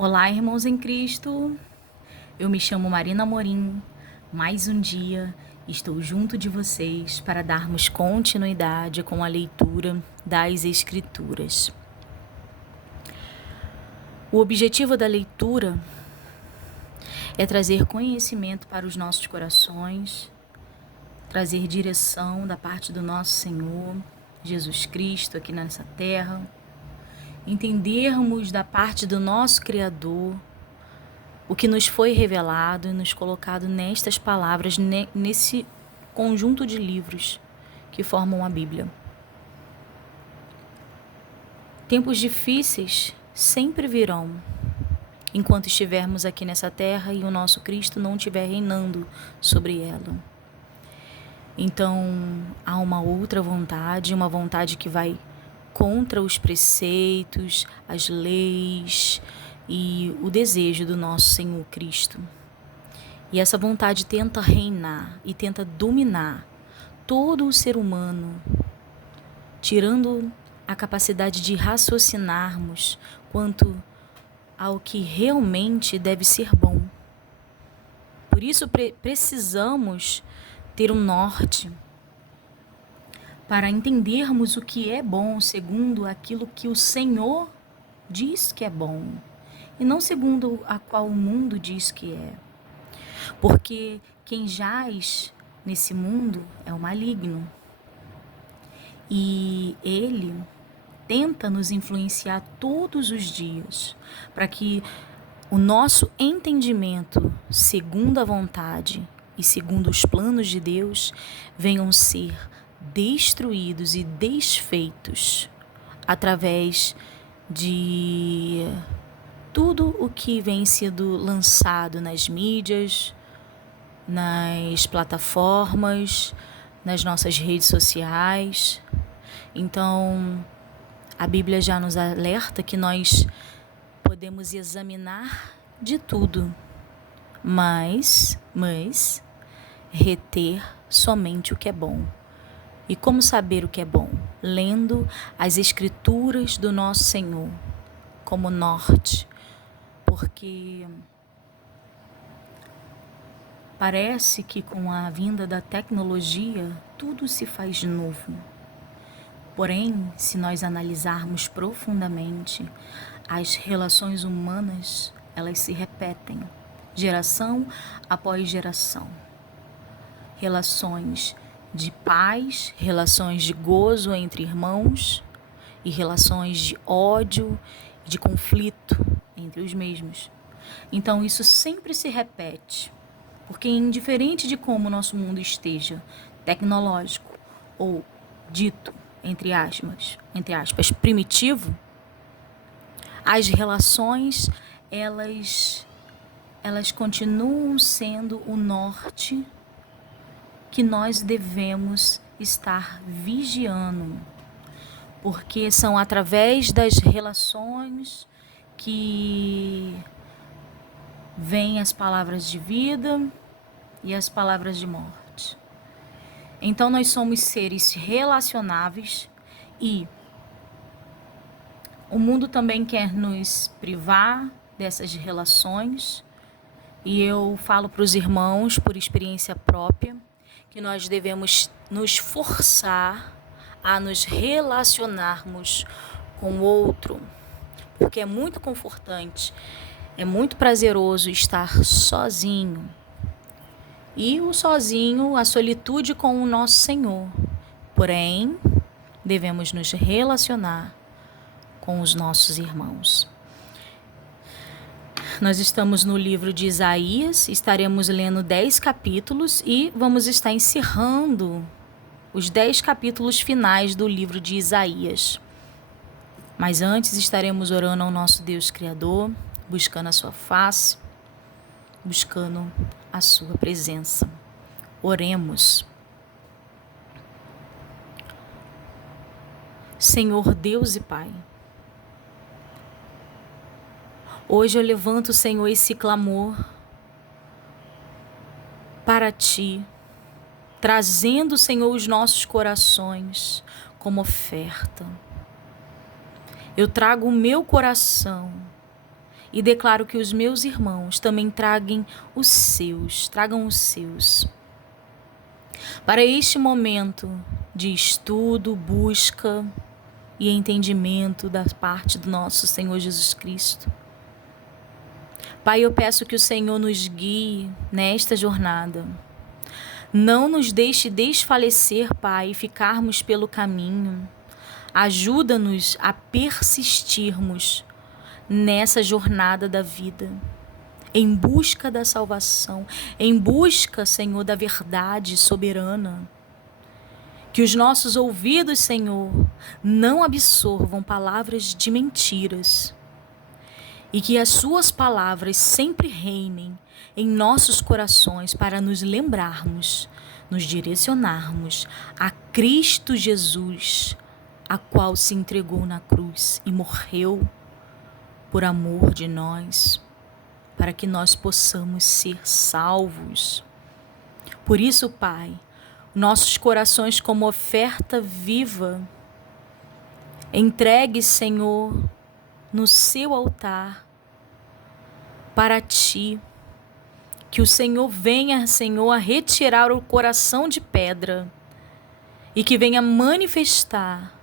Olá, irmãos em Cristo. Eu me chamo Marina Amorim. Mais um dia estou junto de vocês para darmos continuidade com a leitura das Escrituras. O objetivo da leitura é trazer conhecimento para os nossos corações, trazer direção da parte do nosso Senhor Jesus Cristo aqui nessa terra, entendermos da parte do nosso Criador o que nos foi revelado e nos colocado nestas palavras, nesse conjunto de livros que formam a Bíblia. Tempos difíceis sempre virão, enquanto estivermos aqui nessa terra e o nosso Cristo não estiver reinando sobre ela. Então, há uma outra vontade, uma vontade que vai contra os preceitos, as leis e o desejo do nosso Senhor Cristo. E essa vontade tenta reinar e tenta dominar todo o ser humano, tirando a capacidade de raciocinarmos quanto ao que realmente deve ser bom. Por isso precisamos ter um norte para entendermos o que é bom segundo aquilo que o Senhor diz que é bom e não segundo a qual o mundo diz que é. Porque quem jaz nesse mundo é o maligno e ele tenta nos influenciar todos os dias para que o nosso entendimento, segundo a vontade e segundo os planos de Deus, venham ser destruídos e desfeitos através de tudo o que vem sendo lançado nas mídias, nas plataformas, nas nossas redes sociais. Então, a Bíblia já nos alerta que nós podemos examinar de tudo, mas reter somente o que é bom. E como saber o que é bom? Lendo as Escrituras do nosso Senhor como norte, porque parece que com a vinda da tecnologia tudo se faz novo. Porém, se nós analisarmos profundamente, as relações humanas, elas se repetem, geração após geração. Relações de paz, relações de gozo entre irmãos e relações de ódio e de conflito entre os mesmos. Então isso sempre se repete, porque indiferente de como o nosso mundo esteja, tecnológico ou dito, entre aspas, primitivo, as relações, elas continuam sendo o norte que nós devemos estar vigiando, porque são através das relações que vêm as palavras de vida e as palavras de morte. Então nós somos seres relacionáveis e o mundo também quer nos privar dessas relações. E eu falo para os irmãos, por experiência própria, que nós devemos nos forçar a nos relacionarmos com o outro, porque é muito confortante, é muito prazeroso estar sozinho. E o sozinho, a solitude com o nosso Senhor. Porém, devemos nos relacionar com os nossos irmãos. Nós estamos no livro de Isaías, estaremos lendo 10 capítulos e vamos estar encerrando os 10 capítulos finais do livro de Isaías. Mas antes estaremos orando ao nosso Deus Criador, buscando a sua face, buscando a sua presença. Oremos. Senhor Deus e Pai, hoje eu levanto, Senhor, esse clamor para Ti, trazendo, Senhor, os nossos corações como oferta. Eu trago o meu coração e declaro que os meus irmãos também tragam os seus, para este momento de estudo, busca e entendimento da parte do nosso Senhor Jesus Cristo. Pai, eu peço que o Senhor nos guie nesta jornada. Não nos deixe desfalecer, Pai, e ficarmos pelo caminho. Ajuda-nos a persistirmos nessa jornada da vida, em busca da salvação, em busca, Senhor, da verdade soberana. Que os nossos ouvidos, Senhor, não absorvam palavras de mentiras e que as suas palavras sempre reinem em nossos corações para nos lembrarmos, nos direcionarmos a Cristo Jesus, a qual se entregou na cruz e morreu por amor de nós, para que nós possamos ser salvos. Por isso, Pai, nossos corações como oferta viva, entregue, Senhor, no seu altar, para Ti, que o Senhor venha, Senhor, a retirar o coração de pedra e que venha manifestar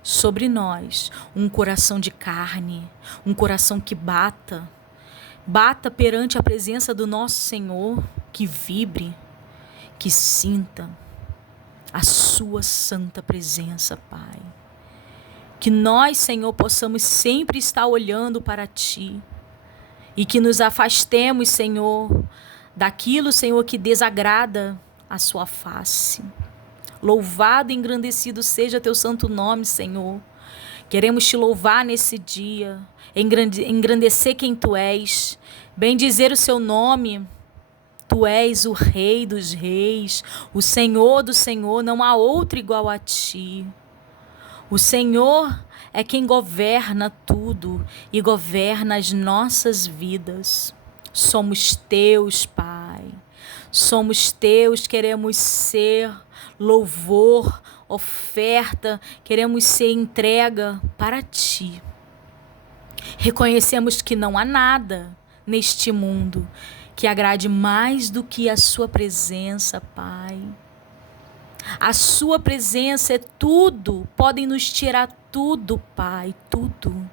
sobre nós um coração de carne, um coração que bata perante a presença do nosso Senhor, que vibre, que sinta a sua santa presença, Pai. Que nós, Senhor, possamos sempre estar olhando para Ti e que nos afastemos, Senhor, daquilo, Senhor, que desagrada a Sua face. Louvado e engrandecido seja Teu santo nome, Senhor. Queremos Te louvar nesse dia, engrandecer quem Tu és, bendizer o Seu nome. Tu és o Rei dos reis, o Senhor do Senhor, não há outro igual a Ti. O Senhor é quem governa tudo e governa as nossas vidas. Somos Teus, Pai. Somos Teus, queremos ser louvor, oferta, queremos ser entrega para Ti. Reconhecemos que não há nada neste mundo que agrade mais do que a Sua presença, Pai. A Sua presença é tudo, podem nos tirar tudo, Pai, tudo.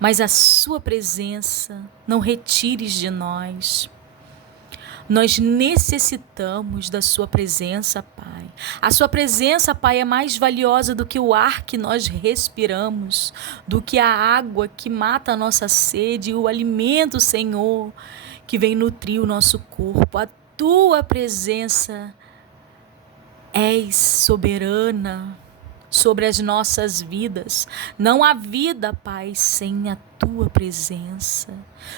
Mas a Sua presença não retires de nós. Nós necessitamos da Sua presença, Pai. A Sua presença, Pai, é mais valiosa do que o ar que nós respiramos, do que a água que mata a nossa sede, o alimento, Senhor, que vem nutrir o nosso corpo. A Tua presença és soberana sobre as nossas vidas. Não há vida, Pai, sem a Tua presença.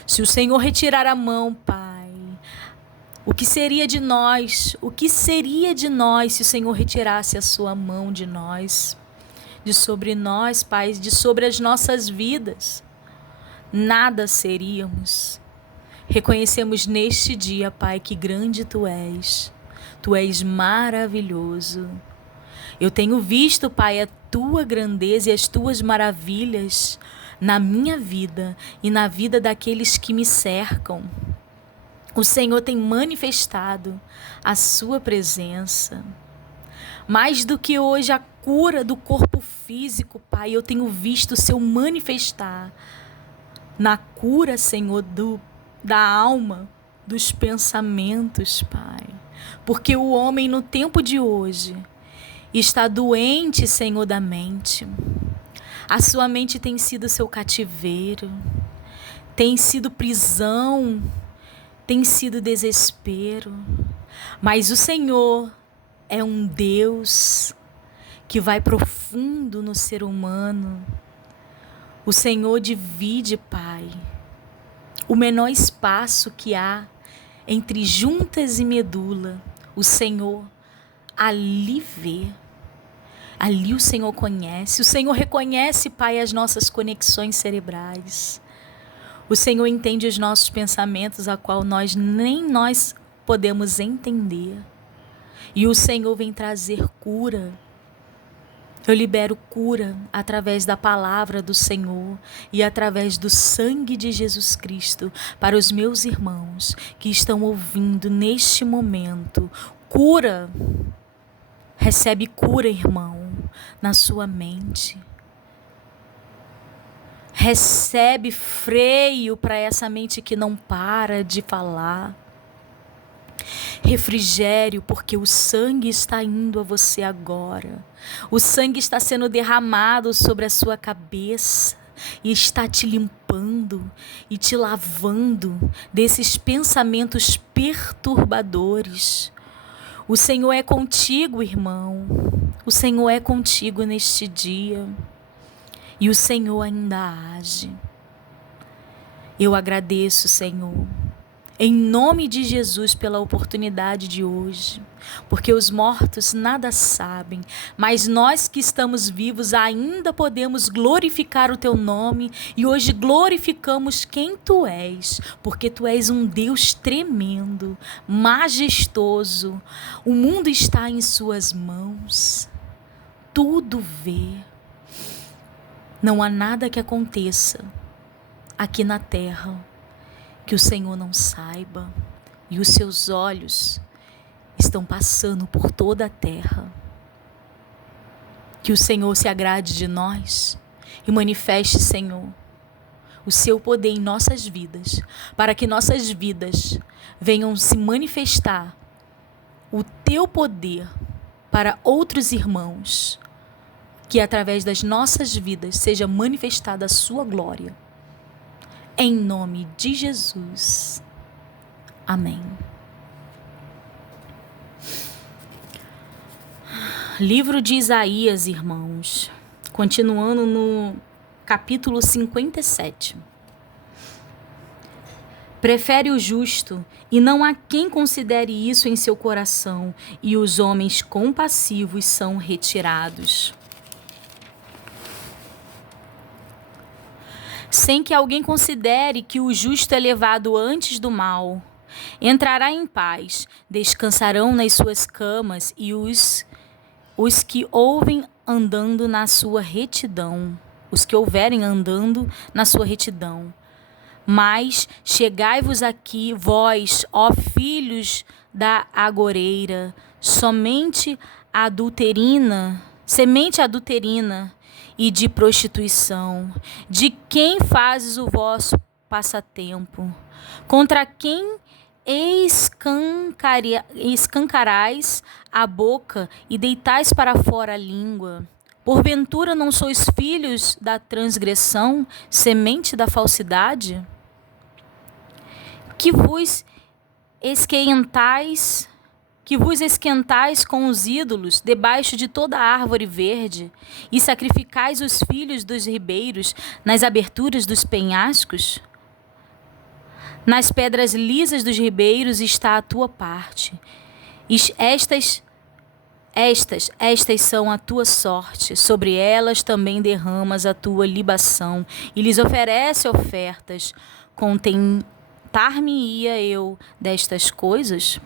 Se o Senhor retirar a mão, Pai, o que seria de nós? O que seria de nós se o Senhor retirasse a Sua mão de nós? De sobre nós, Pai, de sobre as nossas vidas? Nada seríamos. Reconhecemos neste dia, Pai, que grande Tu és. Tu és maravilhoso. Eu tenho visto, Pai, a Tua grandeza e as Tuas maravilhas na minha vida e na vida daqueles que me cercam. O Senhor tem manifestado a Sua presença. Mais do que hoje a cura do corpo físico, Pai, eu tenho visto o Seu manifestar na cura, Senhor, da alma, dos pensamentos, Pai. Porque o homem no tempo de hoje está doente, Senhor, da mente. A sua mente tem sido seu cativeiro, tem sido prisão, tem sido desespero. Mas o Senhor é um Deus que vai profundo no ser humano. O Senhor divide, Pai, o menor espaço que há entre juntas e medula. O Senhor ali vê. Ali o Senhor conhece. O Senhor reconhece, Pai, as nossas conexões cerebrais. O Senhor entende os nossos pensamentos, a qual nem nós podemos entender. E o Senhor vem trazer cura. Eu libero cura através da palavra do Senhor e através do sangue de Jesus Cristo para os meus irmãos que estão ouvindo neste momento. Cura. Recebe cura, irmão, na sua mente. Recebe freio para essa mente que não para de falar. Refrigério, porque o sangue está indo a você agora. O sangue está sendo derramado sobre a sua cabeça e está te limpando e te lavando desses pensamentos perturbadores. O Senhor é contigo, irmão. O Senhor é contigo neste dia. E o Senhor ainda age. Eu agradeço, Senhor, em nome de Jesus, pela oportunidade de hoje, porque os mortos nada sabem, mas nós que estamos vivos ainda podemos glorificar o teu nome, e hoje glorificamos quem tu és, porque tu és um Deus tremendo, majestoso. O mundo está em suas mãos, tudo vê. Não há nada que aconteça aqui na terra que o Senhor não saiba, e os seus olhos estão passando por toda a terra. Que o Senhor se agrade de nós e manifeste, Senhor, o seu poder em nossas vidas, para que nossas vidas venham se manifestar o teu poder para outros irmãos, que através das nossas vidas seja manifestada a sua glória. Em nome de Jesus. Amém. Livro de Isaías, irmãos. Continuando no capítulo 57. Prefere o justo, e não há quem considere isso em seu coração, e os homens compassivos são retirados. Sem que alguém considere que o justo é levado antes do mal. Entrará em paz, descansarão nas suas camas, e os que ouvem andando na sua retidão, os que houverem andando na sua retidão. Mas chegai-vos aqui, vós, ó filhos da agoreira, semente adulterina, e de prostituição, de quem fazes o vosso passatempo, contra quem escancarais a boca e deitais para fora a língua. Porventura não sois filhos da transgressão, semente da falsidade? Que vos esquentais com os ídolos debaixo de toda árvore verde, e sacrificais os filhos dos ribeiros nas aberturas dos penhascos? Nas pedras lisas dos ribeiros está a tua parte. Estas são a tua sorte, sobre elas também derramas a tua libação, e lhes oferece ofertas. Contentar-me-ia eu destas coisas?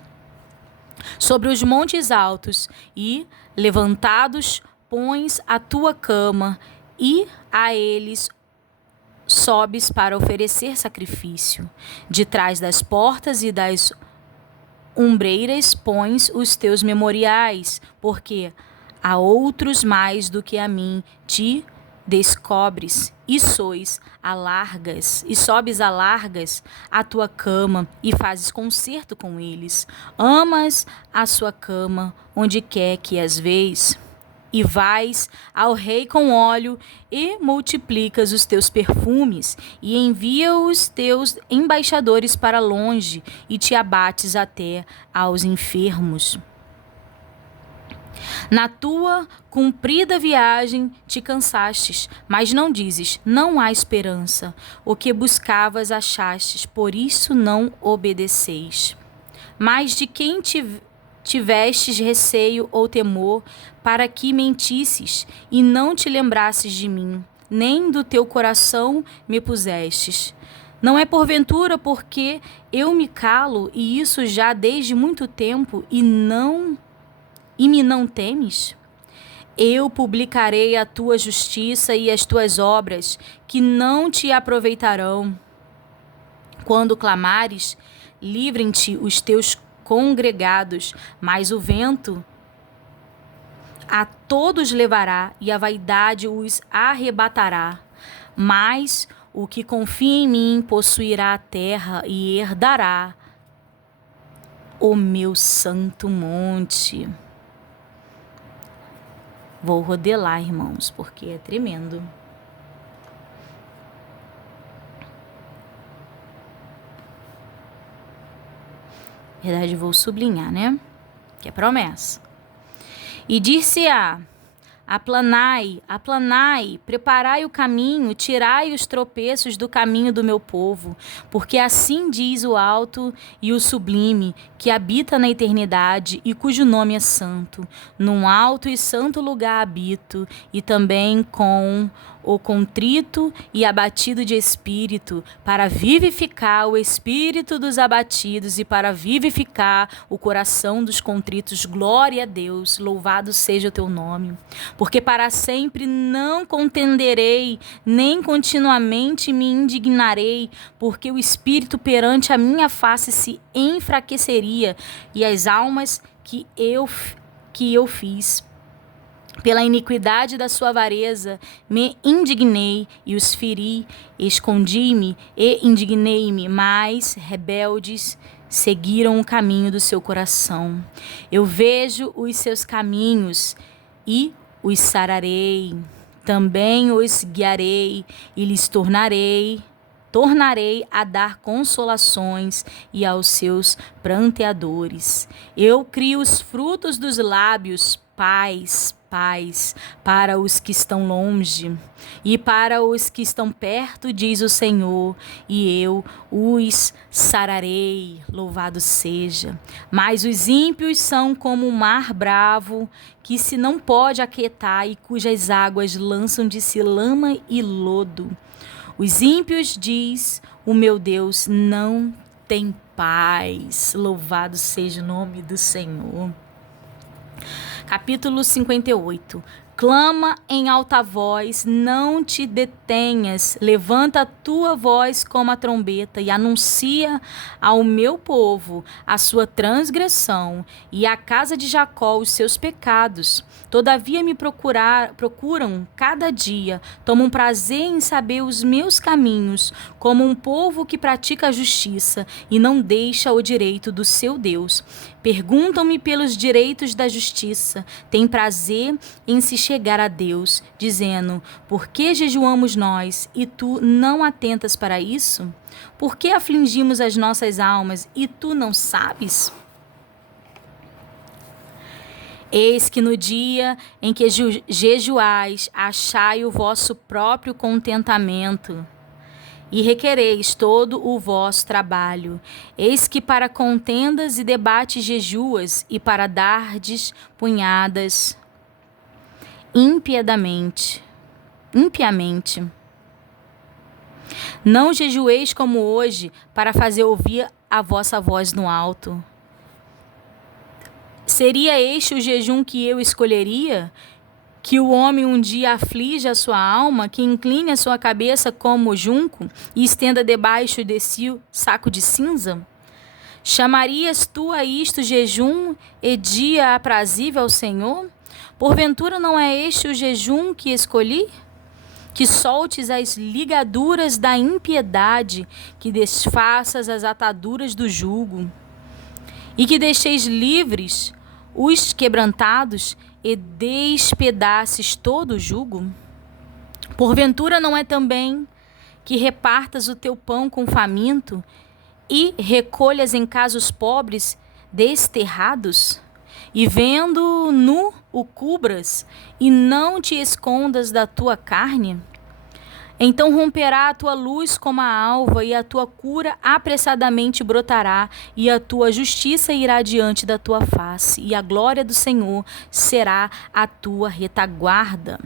Sobre os montes altos, e levantados pões a tua cama, e a eles sobes para oferecer sacrifício. De trás das portas e das umbreiras pões os teus memoriais, porque a outros mais do que a mim te descobres, e sobes a largas a tua cama, e fazes concerto com eles. Amas a sua cama, onde quer que as vês, e vais ao rei com óleo, e multiplicas os teus perfumes, e envia os teus embaixadores para longe, e te abates até aos enfermos. Na tua comprida viagem te cansastes, mas não dizes, não há esperança. O que buscavas achastes, por isso não obedeceis. Mas de quem tivestes receio ou temor, para que mentisses, e não te lembrasses de mim, nem do teu coração me pusestes? Não é porventura porque eu me calo, e isso já desde muito tempo, e me não temes? Eu publicarei a tua justiça e as tuas obras, que não te aproveitarão. Quando clamares, livrem-te os teus congregados, mas o vento a todos levará e a vaidade os arrebatará. Mas o que confia em mim possuirá a terra e herdará o meu santo monte. Vou rodelar, irmãos, porque é tremendo. Na verdade, vou sublinhar, né? Que é promessa. E dir-se-á: aplanai, aplanai, preparai o caminho, tirai os tropeços do caminho do meu povo, porque assim diz o alto e o sublime, que habita na eternidade e cujo nome é santo. Num alto e santo lugar habito, e também com o contrito e abatido de espírito, para vivificar o espírito dos abatidos e para vivificar o coração dos contritos. Glória a Deus, louvado seja o teu nome. Porque para sempre não contenderei, nem continuamente me indignarei, porque o espírito perante a minha face se enfraqueceria, e as almas que eu fiz pela iniquidade da sua avareza, me indignei e os feri, escondi-me e indignei-me, mas rebeldes seguiram o caminho do seu coração. Eu vejo os seus caminhos e os sararei, também os guiarei e lhes tornarei a dar consolações e aos seus pranteadores. Eu crio os frutos dos lábios, paz para os que estão longe e para os que estão perto, diz o Senhor, e eu os sararei, louvado seja. Mas os ímpios são como um mar bravo, que se não pode aquietar e cujas águas lançam de si lama e lodo. Os ímpios, diz o meu Deus, não tem paz. Louvado seja o nome do Senhor. Capítulo 58. Clama em alta voz, não te detenhas, levanta a tua voz como a trombeta e anuncia ao meu povo a sua transgressão e à casa de Jacó os seus pecados. Todavia me procuram cada dia, tomam prazer em saber os meus caminhos, como um povo que pratica a justiça e não deixa o direito do seu Deus. Perguntam-me pelos direitos da justiça, têm prazer em se chegar a Deus, dizendo: por que jejuamos nós e tu não atentas para isso? Por que afligimos as nossas almas e tu não sabes? Eis que no dia em que jejuais, achai o vosso próprio contentamento e requereis todo o vosso trabalho. Eis que para contendas e debates jejuas, e para dardes punhadas impiamente. Não jejueis como hoje, para fazer ouvir a vossa voz no alto. Seria este o jejum que eu escolheria? Que o homem um dia aflige a sua alma, que incline a sua cabeça como o junco e estenda debaixo de si o saco de cinza? Chamarias tu a isto jejum e dia aprazível ao Senhor? Porventura não é este o jejum que escolhi? Que soltes as ligaduras da impiedade, que desfaças as ataduras do jugo, e que deixeis livres os quebrantados e despedaces todo o jugo? Porventura não é também que repartas o teu pão com o faminto e recolhas em casa os pobres desterrados? E vendo nu o cubras e não te escondas da tua carne? Então romperá a tua luz como a alva, e a tua cura apressadamente brotará, e a tua justiça irá diante da tua face, e a glória do Senhor será a tua retaguarda.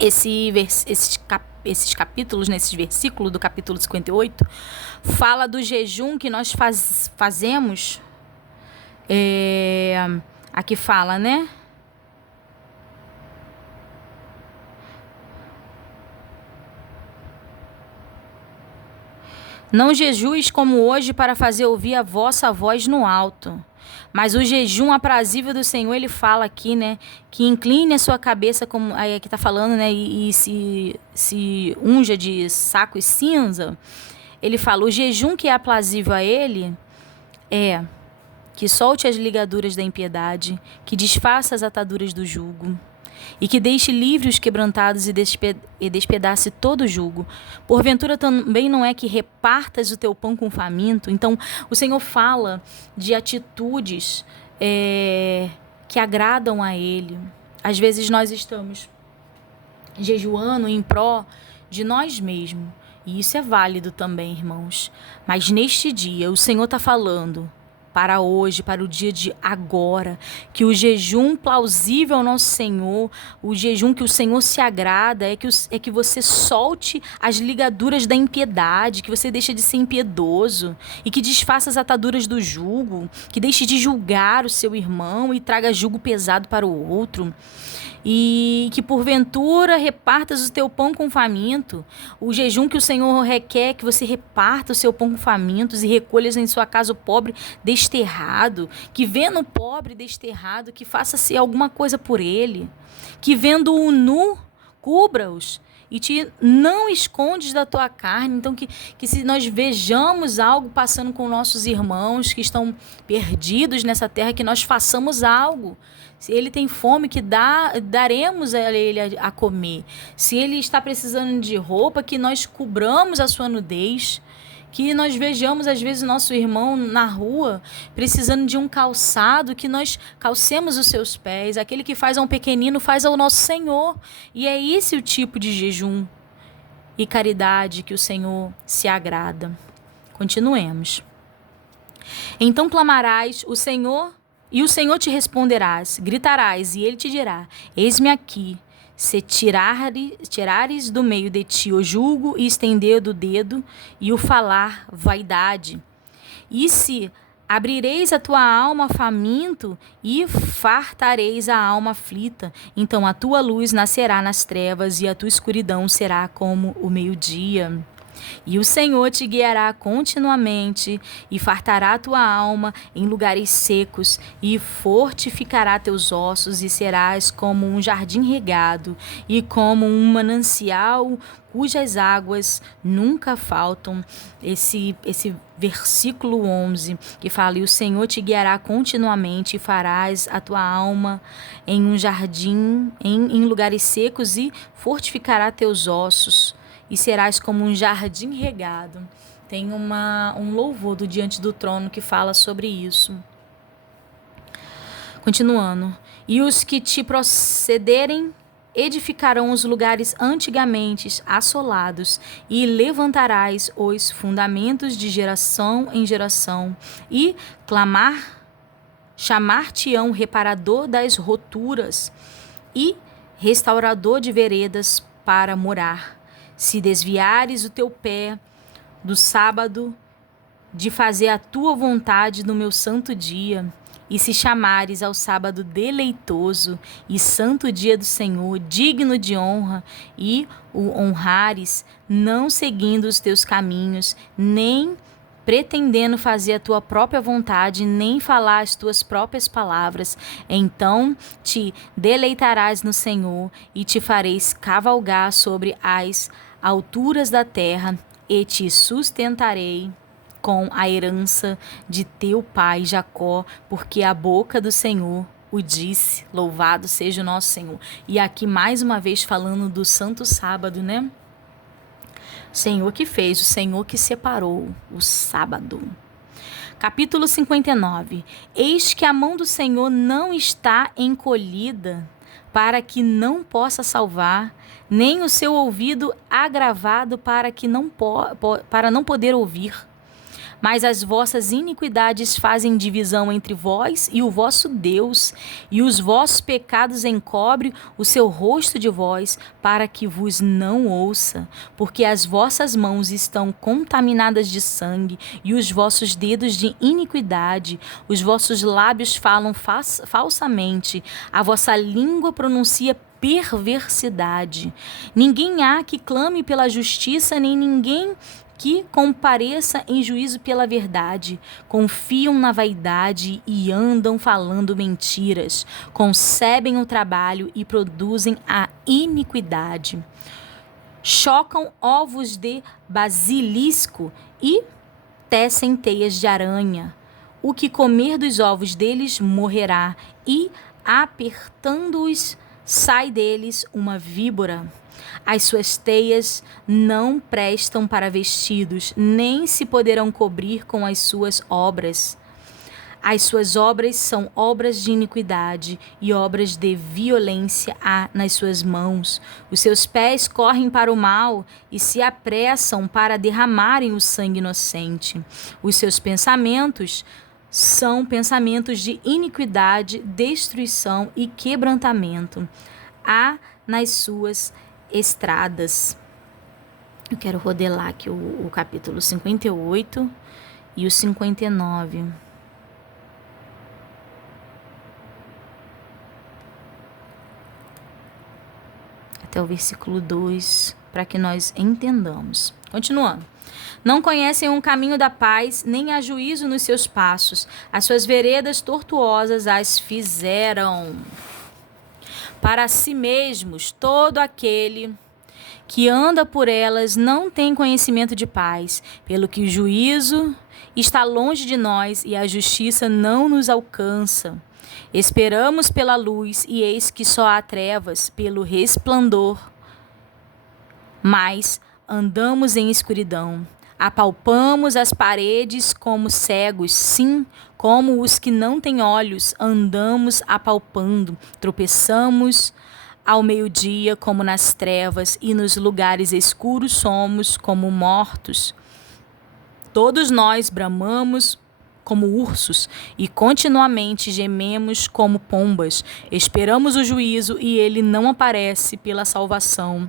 Esses capítulos, nesses versículos do capítulo 58, fala do jejum que nós fazemos. Aqui fala, né? Não jejues como hoje para fazer ouvir a vossa voz no alto. Mas o jejum aprazível do Senhor, ele fala aqui, né? Que incline a sua cabeça, como aí aqui tá falando, né? E se unja de saco e cinza. Ele fala, o jejum que é aprazível a ele é que solte as ligaduras da impiedade, que desfaça as ataduras do jugo, e que deixe livre os quebrantados e despedace todo o jugo. Porventura também não é que repartas o teu pão com o faminto? Então, o Senhor fala de atitudes que agradam a Ele. Às vezes nós estamos jejuando em pró de nós mesmos, e isso é válido também, irmãos. Mas neste dia, o Senhor está falando para hoje, para o dia de agora, que o jejum plausível ao nosso Senhor, o jejum que o Senhor se agrada, é que você solte as ligaduras da impiedade, que você deixe de ser impiedoso e que desfaça as ataduras do jugo, que deixe de julgar o seu irmão e traga jugo pesado para o outro. E que porventura repartas o teu pão com faminto. O jejum que o Senhor requer, que você reparta o seu pão com famintos e recolhas em sua casa o pobre desterrado. Que vendo o pobre desterrado, que faça-se alguma coisa por ele. Que vendo-o nu, cubra-os e te não escondes da tua carne. Então que se nós vejamos algo passando com nossos irmãos que estão perdidos nessa terra, que nós façamos algo. Se ele tem fome, que daremos a ele a comer. Se ele está precisando de roupa, que nós cobramos a sua nudez. Que nós vejamos, às vezes, o nosso irmão na rua precisando de um calçado, que nós calcemos os seus pés. Aquele que faz a um pequenino faz ao nosso Senhor. E é esse o tipo de jejum e caridade que o Senhor se agrada. Continuemos. Então clamarás o Senhor, e o Senhor te responderás, gritarás, e ele te dirá: eis-me aqui. Se tirares do meio de ti o jugo e estender do dedo e o falar vaidade. E se abrireis a tua alma faminto e fartareis a alma aflita, então a tua luz nascerá nas trevas e a tua escuridão será como o meio-dia. E o Senhor te guiará continuamente e fartará a tua alma em lugares secos e fortificará teus ossos e serás como um jardim regado e como um manancial cujas águas nunca faltam. Esse versículo 11 que fala: e o Senhor te guiará continuamente e farás a tua alma em um jardim, em lugares secos e fortificará teus ossos. E serás como um jardim regado. Tem um louvor do Diante do Trono que fala sobre isso. Continuando. E os que te procederem edificarão os lugares antigamente assolados, e levantarás os fundamentos de geração em geração, e chamar-te-ão reparador das roturas, e restaurador de veredas para morar. Se desviares o teu pé do sábado, de fazer a tua vontade no meu santo dia, e se chamares ao sábado deleitoso e santo dia do Senhor, digno de honra, e o honrares, não seguindo os teus caminhos, nem pretendendo fazer a tua própria vontade, nem falar as tuas próprias palavras, então te deleitarás no Senhor e te fareis cavalgar sobre as alturas da terra, e te sustentarei com a herança de teu pai Jacó, porque a boca do Senhor o disse. Louvado seja o nosso Senhor. E aqui mais uma vez falando do santo sábado, né? O Senhor que fez, o Senhor que separou o sábado. Capítulo 59. Eis que a mão do Senhor não está encolhida para que não possa salvar, nem o seu ouvido agravado para não poder ouvir. Mas as vossas iniquidades fazem divisão entre vós e o vosso Deus, e os vossos pecados encobre o seu rosto de vós, para que vos não ouça, porque as vossas mãos estão contaminadas de sangue, e os vossos dedos de iniquidade, os vossos lábios falam falsamente, a vossa língua pronuncia perversidade. Ninguém há que clame pela justiça, nem ninguém que compareça em juízo pela verdade, confiam na vaidade e andam falando mentiras, concebem o trabalho e produzem a iniquidade. Chocam ovos de basilisco e tecem teias de aranha. O que comer dos ovos deles morrerá, e, apertando-os, sai deles uma víbora. As suas teias não prestam para vestidos, nem se poderão cobrir com as suas obras. As suas obras são obras de iniquidade e obras de violência há nas suas mãos. Os seus pés correm para o mal e se apressam para derramarem o sangue inocente. Os seus pensamentos são pensamentos de iniquidade, destruição e quebrantamento. Há nas suas estradas. Eu quero rodelar aqui o capítulo 58 e o 59. Até o versículo 2, para que nós entendamos. Continuando. Não conhecem o caminho da paz, nem há juízo nos seus passos. As suas veredas tortuosas as fizeram. Para si mesmos, todo aquele que anda por elas não tem conhecimento de paz, pelo que o juízo está longe de nós e a justiça não nos alcança. Esperamos pela luz e eis que só há trevas pelo resplandor. Mas andamos em escuridão. Apalpamos as paredes como cegos, sim, como os que não têm olhos, andamos apalpando, tropeçamos ao meio-dia como nas trevas, e nos lugares escuros somos como mortos. Todos nós bramamos como ursos e continuamente gememos como pombas. Esperamos o juízo e ele não aparece pela salvação.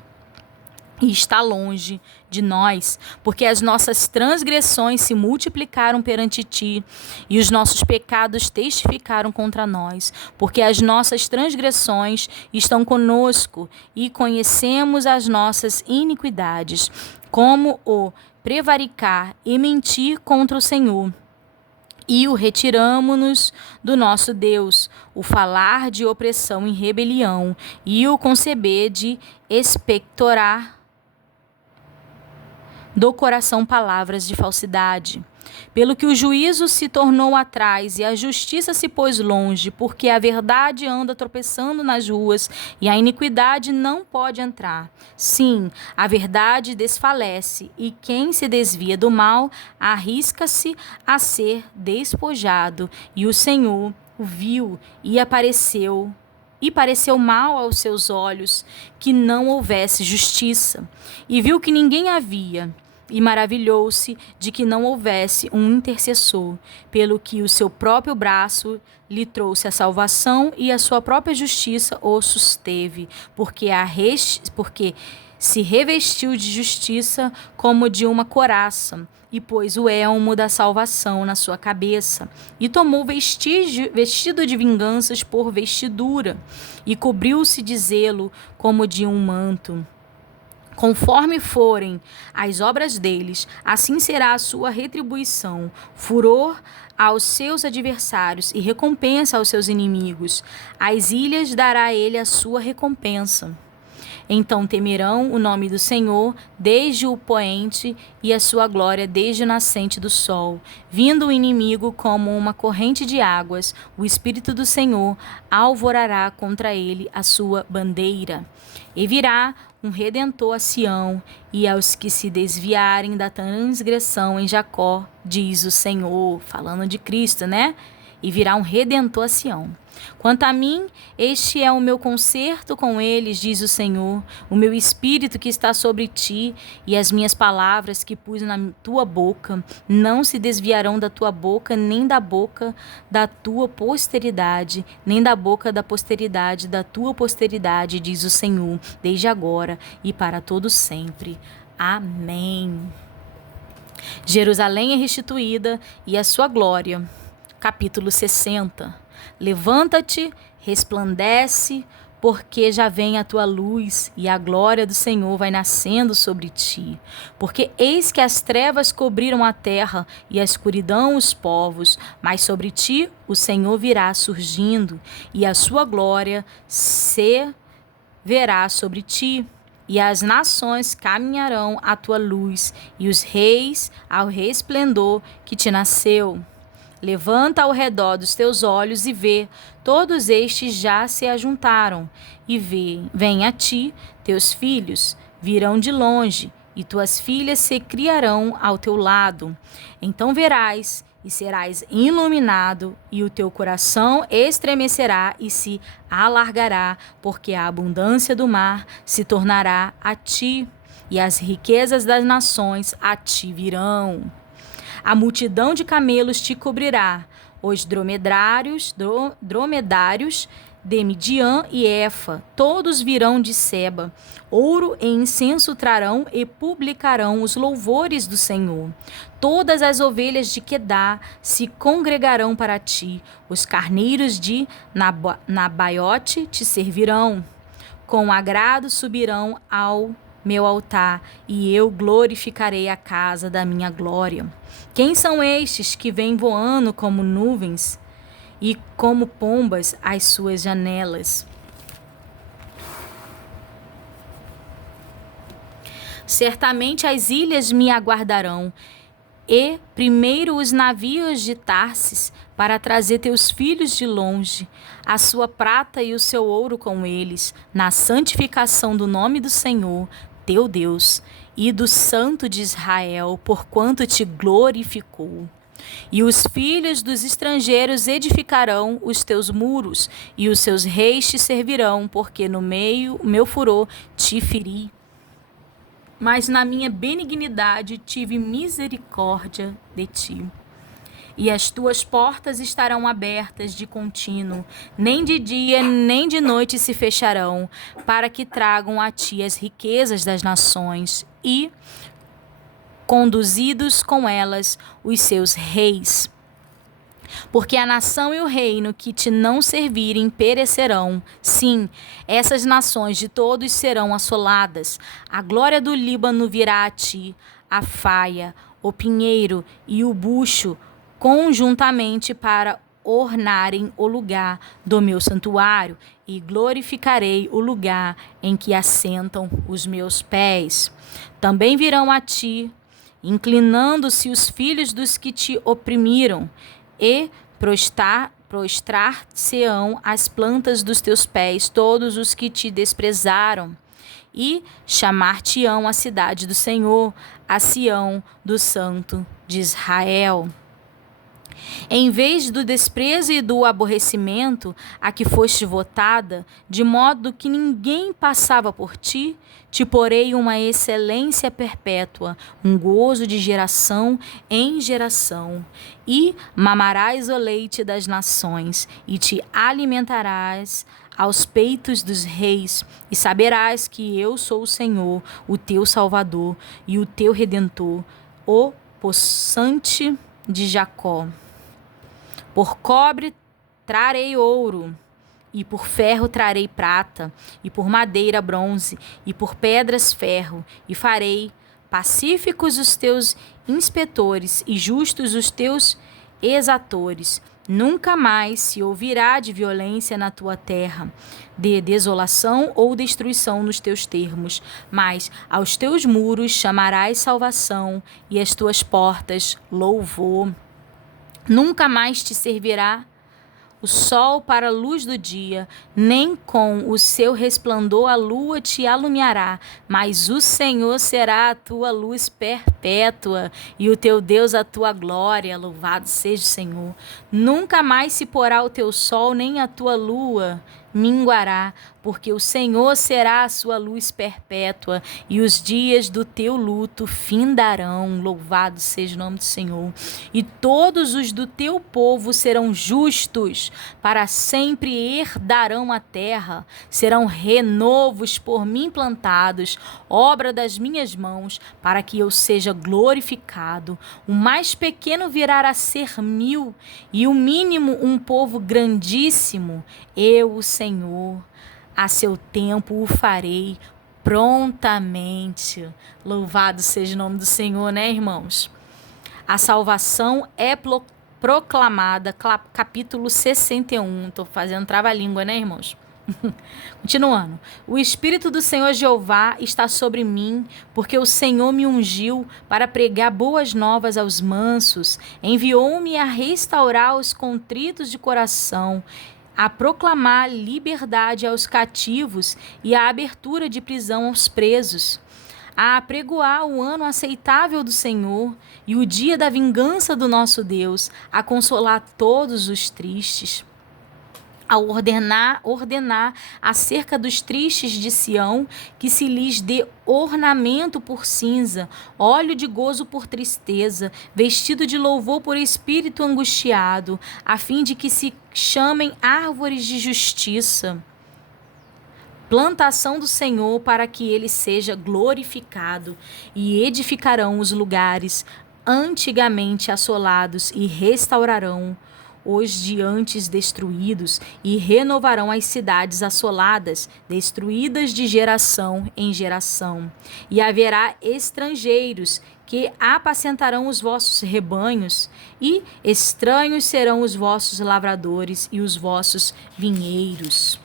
E está longe de nós, porque as nossas transgressões se multiplicaram perante ti, e os nossos pecados testificaram contra nós, porque as nossas transgressões estão conosco, e conhecemos as nossas iniquidades, como o prevaricar e mentir contra o Senhor. E o retiramo-nos do nosso Deus, o falar de opressão e rebelião, e o conceber de expectorar do coração palavras de falsidade. Pelo que o juízo se tornou atrás e a justiça se pôs longe, porque a verdade anda tropeçando nas ruas e a iniquidade não pode entrar. Sim, a verdade desfalece, e quem se desvia do mal arrisca-se a ser despojado. E o Senhor o viu e pareceu mal aos seus olhos que não houvesse justiça, e viu que ninguém havia, e maravilhou-se de que não houvesse um intercessor, pelo que o seu próprio braço lhe trouxe a salvação e a sua própria justiça o susteve, porque se revestiu de justiça como de uma couraça, e pôs o elmo da salvação na sua cabeça, e tomou vestido de vinganças por vestidura, e cobriu-se de zelo como de um manto. Conforme forem as obras deles, assim será a sua retribuição, furor aos seus adversários e recompensa aos seus inimigos. Às ilhas dará ele a sua recompensa. Então temerão o nome do Senhor desde o poente e a sua glória desde o nascente do sol. Vindo o inimigo como uma corrente de águas, o Espírito do Senhor alvorará contra ele a sua bandeira. E virá um Redentor a Sião, e aos que se desviarem da transgressão em Jacó, diz o Senhor, falando de Cristo, né? E virá um Redentor a Sião. Quanto a mim, este é o meu concerto com eles, diz o Senhor, o meu espírito que está sobre ti, e as minhas palavras que pus na tua boca não se desviarão da tua boca, nem da boca da tua posteridade, nem da boca da posteridade da tua posteridade, diz o Senhor, desde agora e para todo sempre. Amém. Jerusalém é restituída e a sua glória. Capítulo 60. Levanta-te, resplandece, porque já vem a tua luz e a glória do Senhor vai nascendo sobre ti. Porque eis que as trevas cobriram a terra e a escuridão os povos, mas sobre ti o Senhor virá surgindo e a sua glória se verá sobre ti. E as nações caminharão à tua luz, e os reis ao resplendor que te nasceu. Levanta ao redor dos teus olhos e vê, todos estes já se ajuntaram. E vem a ti, teus filhos virão de longe, e tuas filhas se criarão ao teu lado. Então verás e serás iluminado, e o teu coração estremecerá e se alargará, porque a abundância do mar se tornará a ti, e as riquezas das nações a ti virão. A multidão de camelos te cobrirá, os dromedários de Midian e Efa, todos virão de Seba. Ouro e incenso trarão e publicarão os louvores do Senhor. Todas as ovelhas de Quedar se congregarão para ti. Os carneiros de Nabaiote te servirão. Com agrado subirão ao meu altar, e eu glorificarei a casa da minha glória. Quem são estes que vêm voando como nuvens e como pombas às suas janelas? Certamente as ilhas me aguardarão, e primeiro os navios de Tarsis, para trazer teus filhos de longe, a sua prata e o seu ouro com eles, na santificação do nome do Senhor, teu Deus, e do Santo de Israel, porquanto te glorificou. E os filhos dos estrangeiros edificarão os teus muros, e os seus reis te servirão, porque no meu furor te feri. Mas na minha benignidade tive misericórdia de ti. E as tuas portas estarão abertas de contínuo, nem de dia nem de noite se fecharão, para que tragam a ti as riquezas das nações e, conduzidos com elas, os seus reis. Porque a nação e o reino que te não servirem perecerão. Sim, essas nações de todos serão assoladas. A glória do Líbano virá a ti, a faia, o pinheiro e o bucho, conjuntamente para ornarem o lugar do meu santuário, e glorificarei o lugar em que assentam os meus pés. Também virão a ti, inclinando-se os filhos dos que te oprimiram, e prostrar-se-ão as plantas dos teus pés todos os que te desprezaram, e chamar-te-ão a cidade do Senhor, a Sião do Santo de Israel. Em vez do desprezo e do aborrecimento a que foste votada, de modo que ninguém passava por ti, te porei uma excelência perpétua, um gozo de geração em geração. E mamarás o leite das nações, e te alimentarás aos peitos dos reis, e saberás que eu sou o Senhor, o teu Salvador, e o teu Redentor, o possante de Jacó. Por cobre trarei ouro, e por ferro trarei prata, e por madeira bronze, e por pedras ferro, e farei pacíficos os teus inspetores, e justos os teus exatores. Nunca mais se ouvirá de violência na tua terra, de desolação ou destruição nos teus termos, mas aos teus muros chamarás salvação, e às tuas portas louvor. Nunca mais te servirá o sol para a luz do dia, nem com o seu resplandor a lua te alumiará, mas o Senhor será a tua luz perpétua, e o teu Deus a tua glória. Louvado seja o Senhor. Nunca mais se porá o teu sol, nem a tua lua minguará, porque o Senhor será a sua luz perpétua, e os dias do teu luto findarão. Louvado seja o nome do Senhor. E todos os do teu povo serão justos, para sempre herdarão a terra, serão renovos por mim plantados, obra das minhas mãos, para que eu seja glorificado. O mais pequeno virá a ser 1000, e o mínimo um povo grandíssimo. Eu, o Senhor, a seu tempo o farei prontamente. Louvado seja o nome do Senhor, né, irmãos? A salvação é proclamada, capítulo 61. Estou fazendo trava-língua, né, irmãos? Continuando. O Espírito do Senhor Jeová está sobre mim, porque o Senhor me ungiu para pregar boas novas aos mansos, enviou-me a restaurar os contritos de coração, a proclamar liberdade aos cativos e a abertura de prisão aos presos, a apregoar o ano aceitável do Senhor e o dia da vingança do nosso Deus, a consolar todos os tristes, a ordenar acerca dos tristes de Sião, que se lhes dê ornamento por cinza, óleo de gozo por tristeza, vestido de louvor por espírito angustiado, a fim de que se chamem árvores de justiça, plantação do Senhor, para que ele seja glorificado, e edificarão os lugares antigamente assolados e restaurarão os de antes destruídos e renovarão as cidades assoladas, destruídas de geração em geração. E haverá estrangeiros que apacentarão os vossos rebanhos, e estranhos serão os vossos lavradores e os vossos vinheiros.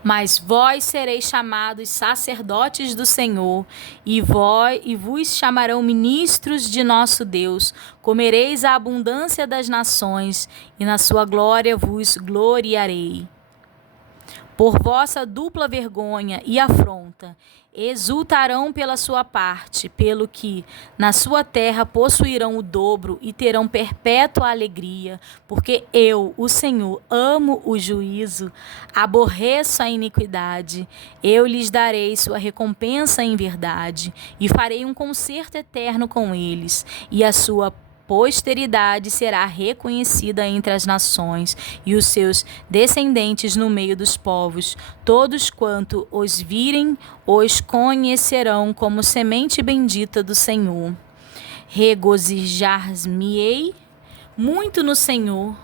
Mas vós sereis chamados sacerdotes do Senhor, e vos chamarão ministros de nosso Deus. Comereis a abundância das nações, e na sua glória vos gloriarei. Por vossa dupla vergonha e afronta, exultarão pela sua parte, pelo que na sua terra possuirão o dobro e terão perpétua alegria, porque eu, o Senhor, amo o juízo, aborreço a iniquidade. Eu lhes darei sua recompensa em verdade, e farei um concerto eterno com eles, e a sua posteridade será reconhecida entre as nações, e os seus descendentes no meio dos povos. Todos quanto os virem, os conhecerão como semente bendita do Senhor. Regozijar-me-ei muito no Senhor.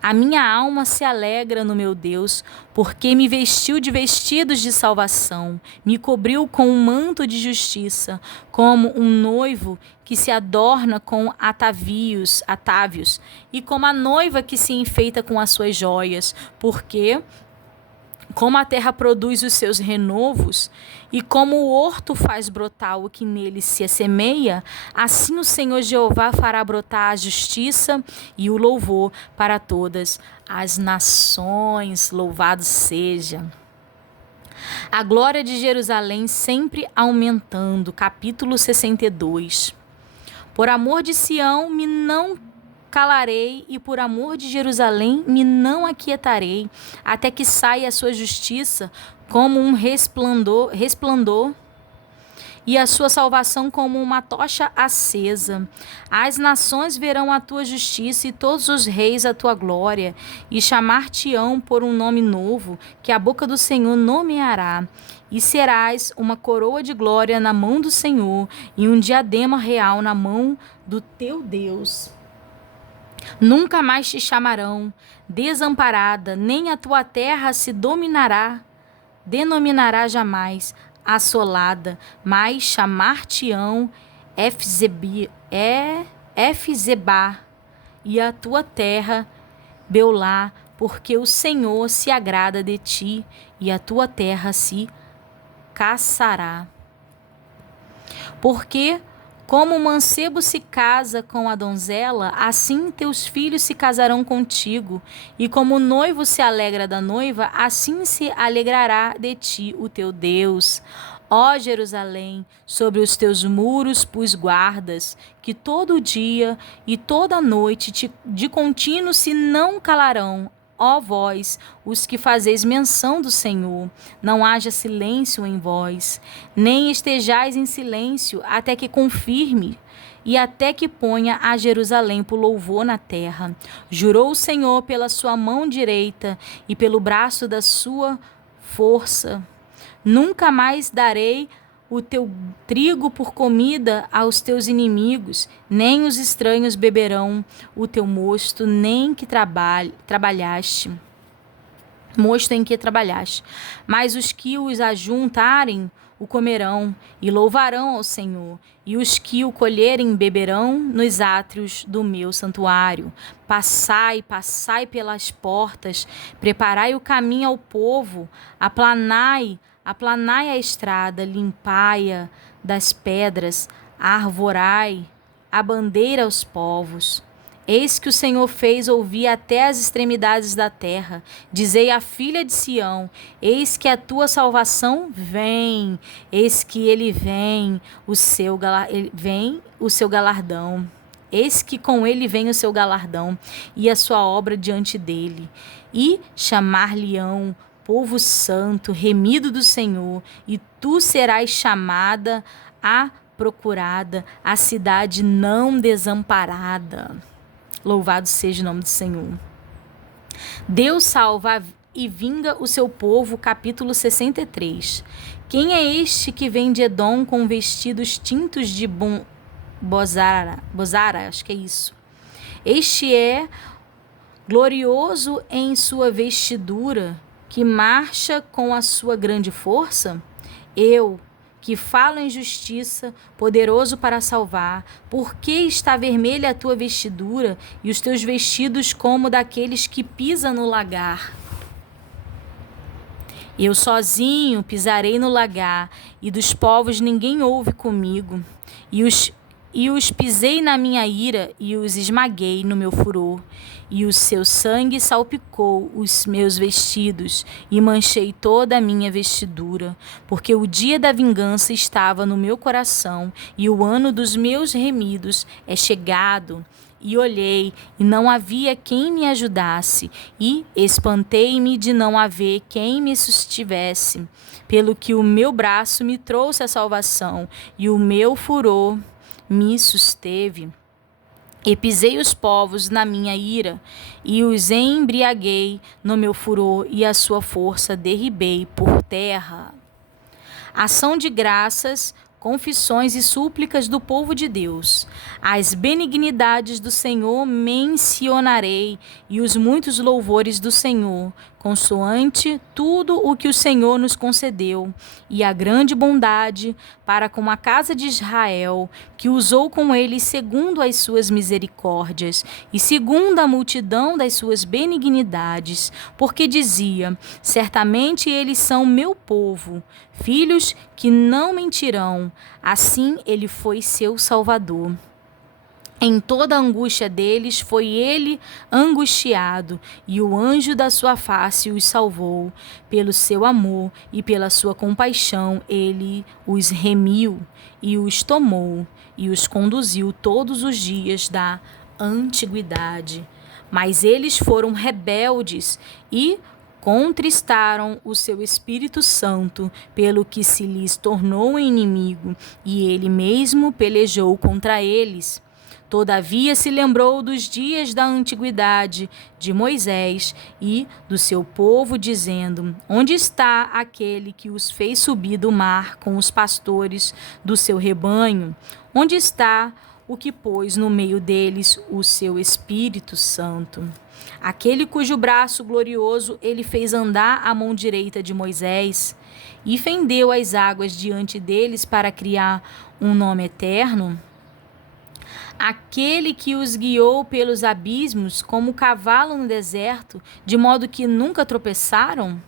A minha alma se alegra no meu Deus, porque me vestiu de vestidos de salvação, me cobriu com um manto de justiça, como um noivo que se adorna com atávios, e como a noiva que se enfeita com as suas joias, porque como a terra produz os seus renovos, e como o horto faz brotar o que nele se assemeia, assim o Senhor Jeová fará brotar a justiça e o louvor para todas as nações. Louvado seja. A glória de Jerusalém sempre aumentando. Capítulo 62. Por amor de Sião me não calarei, e por amor de Jerusalém me não aquietarei, até que saia a sua justiça como um resplandor, e a sua salvação como uma tocha acesa. As nações verão a tua justiça, e todos os reis a tua glória, e chamar-te-ão por um nome novo, que a boca do Senhor nomeará. E serás uma coroa de glória na mão do Senhor, e um diadema real na mão do teu Deus. Nunca mais te chamarão desamparada, nem a tua terra se denominará jamais assolada, mas chamar-te-ão Efzebá, e a tua terra Beulá, porque o Senhor se agrada de ti, e a tua terra se caçará. Porque como o mancebo se casa com a donzela, assim teus filhos se casarão contigo. E como o noivo se alegra da noiva, assim se alegrará de ti o teu Deus. Ó Jerusalém, sobre os teus muros pus guardas, que todo dia e toda noite de contínuo se não calarão. Ó vós, os que fazeis menção do Senhor, não haja silêncio em vós, nem estejais em silêncio, até que confirme e até que ponha a Jerusalém por louvor na terra. Jurou o Senhor pela sua mão direita e pelo braço da sua força. Nunca mais darei o teu trigo por comida aos teus inimigos, nem os estranhos beberão o teu mosto, nem que trabalhaste. mosto em que trabalhaste. Mas os que os ajuntarem o comerão e louvarão ao Senhor, e os que o colherem beberão nos átrios do meu santuário. Passai, passai pelas portas, preparai o caminho ao povo, aplanai a estrada, limpai-a das pedras, arvorai a bandeira aos povos. Eis que o Senhor fez ouvir até as extremidades da terra. Dizei à filha de Sião: eis que a tua salvação vem. Eis que ele vem o seu galardão. Eis que com ele vem o seu galardão e a sua obra diante dele. E chamar-lhe-ão povo santo, remido do Senhor, e tu serás chamada a procurada, a cidade não desamparada. Louvado seja o nome do Senhor. Deus salva e vinga o seu povo, capítulo 63. Quem é este que vem de Edom com vestidos tintos de Bozara? Acho que é isso. Este é glorioso em sua vestidura, que marcha com a sua grande força? Eu, que falo em justiça, poderoso para salvar, por que está vermelha a tua vestidura e os teus vestidos como daqueles que pisam no lagar? Eu sozinho pisarei no lagar, e dos povos ninguém ouve comigo, e os pisei na minha ira, e os esmaguei no meu furor. E o seu sangue salpicou os meus vestidos, e manchei toda a minha vestidura, porque o dia da vingança estava no meu coração, e o ano dos meus remidos é chegado. E olhei, e não havia quem me ajudasse, e espantei-me de não haver quem me sustivesse, pelo que o meu braço me trouxe a salvação, e o meu furor me susteve. E pisei os povos na minha ira, e os embriaguei no meu furor, e a sua força derribei por terra. Ação de graças, confissões e súplicas do povo de Deus. As benignidades do Senhor mencionarei, e os muitos louvores do Senhor, consoante tudo o que o Senhor nos concedeu, e a grande bondade para com a casa de Israel, que usou com eles segundo as suas misericórdias, e segundo a multidão das suas benignidades, porque dizia: certamente eles são meu povo, filhos que não mentirão. Assim ele foi seu Salvador. Em toda a angústia deles foi ele angustiado, e o anjo da sua face os salvou. Pelo seu amor e pela sua compaixão ele os remiu, e os tomou, e os conduziu todos os dias da antiguidade. Mas eles foram rebeldes e contristaram o seu Espírito Santo, pelo que se lhes tornou inimigo, e ele mesmo pelejou contra eles. Todavia se lembrou dos dias da antiguidade de Moisés e do seu povo, dizendo: onde está aquele que os fez subir do mar com os pastores do seu rebanho? Onde está o que pôs no meio deles o seu Espírito Santo? Aquele cujo braço glorioso ele fez andar à mão direita de Moisés, e fendeu as águas diante deles para criar um nome eterno? Aquele que os guiou pelos abismos como cavalo no deserto, de modo que nunca tropeçaram?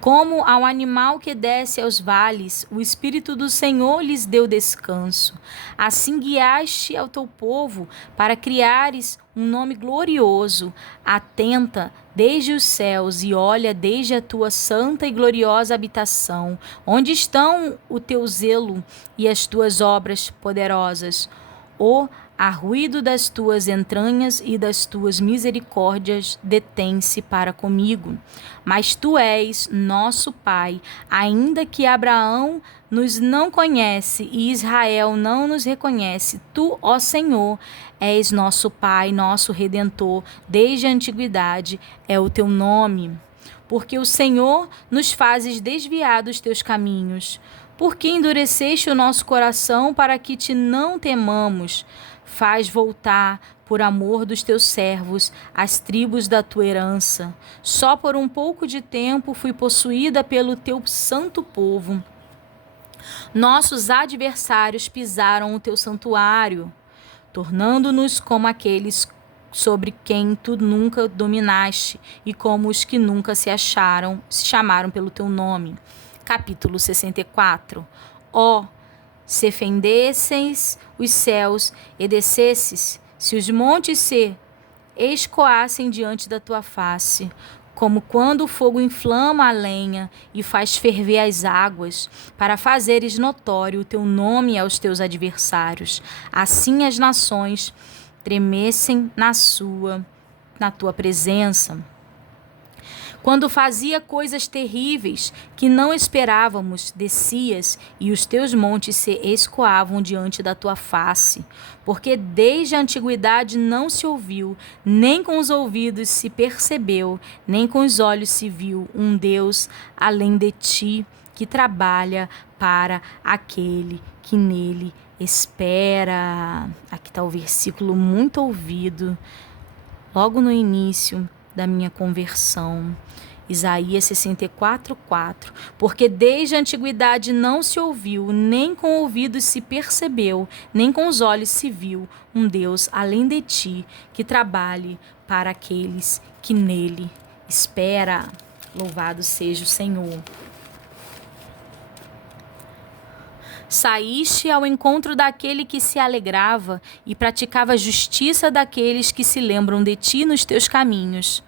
Como ao animal que desce aos vales, o Espírito do Senhor lhes deu descanso. Assim guiaste ao teu povo para criares um nome glorioso. Atenta desde os céus e olha desde a tua santa e gloriosa habitação. Onde estão o teu zelo e as tuas obras poderosas? O arruído das tuas entranhas e das tuas misericórdias detém-se para comigo. Mas tu és nosso Pai, ainda que Abraão nos não conhece e Israel não nos reconhece. Tu, ó Senhor, és nosso Pai, nosso Redentor, desde a antiguidade é o teu nome. Porque o Senhor nos fazes desviar dos teus caminhos. Porque endureceste o nosso coração para que te não temamos. Faz voltar por amor dos teus servos, as tribos da tua herança. Só por um pouco de tempo fui possuída pelo teu santo povo. Nossos adversários pisaram o teu santuário, tornando-nos como aqueles sobre quem tu nunca dominaste e como os que nunca se chamaram pelo teu nome. Capítulo 64. Ó, se fendesseis os céus e descesses, se os montes se escoassem diante da tua face, como quando o fogo inflama a lenha e faz ferver as águas, para fazeres notório o teu nome aos teus adversários. Assim as nações tremessem na tua presença. Quando fazia coisas terríveis que não esperávamos, descias e os teus montes se escoavam diante da tua face. Porque desde a antiguidade não se ouviu, nem com os ouvidos se percebeu, nem com os olhos se viu um Deus além de ti, que trabalha para aquele que nele espera. Aqui está o versículo muito ouvido, logo no início da minha conversão. Isaías 64:4. Porque desde a antiguidade não se ouviu, nem com ouvidos se percebeu, nem com os olhos se viu um Deus além de ti, que trabalhe para aqueles que nele espera. Louvado seja o Senhor. Saíste ao encontro daquele que se alegrava e praticava a justiça daqueles que se lembram de ti nos teus caminhos.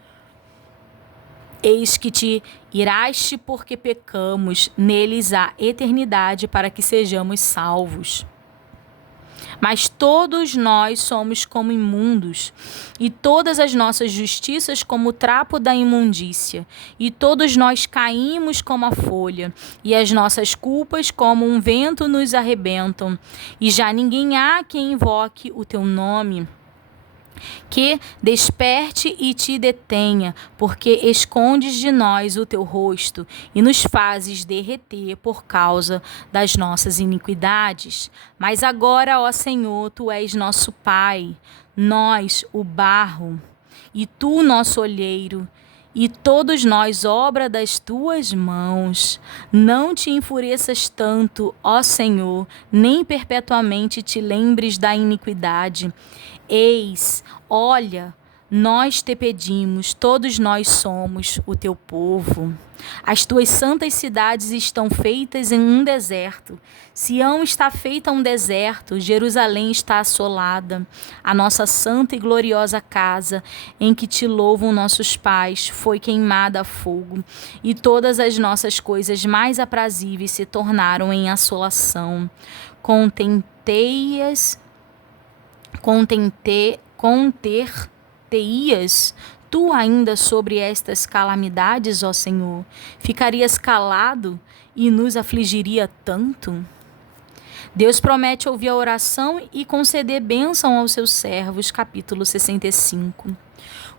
Eis que te iraste porque pecamos, neles há eternidade para que sejamos salvos. Mas todos nós somos como imundos, e todas as nossas justiças como o trapo da imundícia, e todos nós caímos como a folha, e as nossas culpas como um vento nos arrebentam, e já ninguém há quem invoque o teu nome, que desperte e te detenha, porque escondes de nós o teu rosto e nos fazes derreter por causa das nossas iniquidades. Mas agora, ó Senhor, tu és nosso Pai, nós o barro, e tu nosso olheiro, e todos nós obra das tuas mãos. Não te enfureças tanto, ó Senhor, nem perpetuamente te lembres da iniquidade. Eis, olha, nós te pedimos, todos nós somos o teu povo. As tuas santas cidades estão feitas em um deserto. Sião está feita um deserto, Jerusalém está assolada. A nossa santa e gloriosa casa, em que te louvam nossos pais, foi queimada a fogo, e todas as nossas coisas mais aprazíveis se tornaram em assolação. Conter-te-ias tu ainda sobre estas calamidades, ó Senhor? Ficarias calado e nos afligiria tanto? Deus promete ouvir a oração e conceder bênção aos seus servos. Capítulo 65.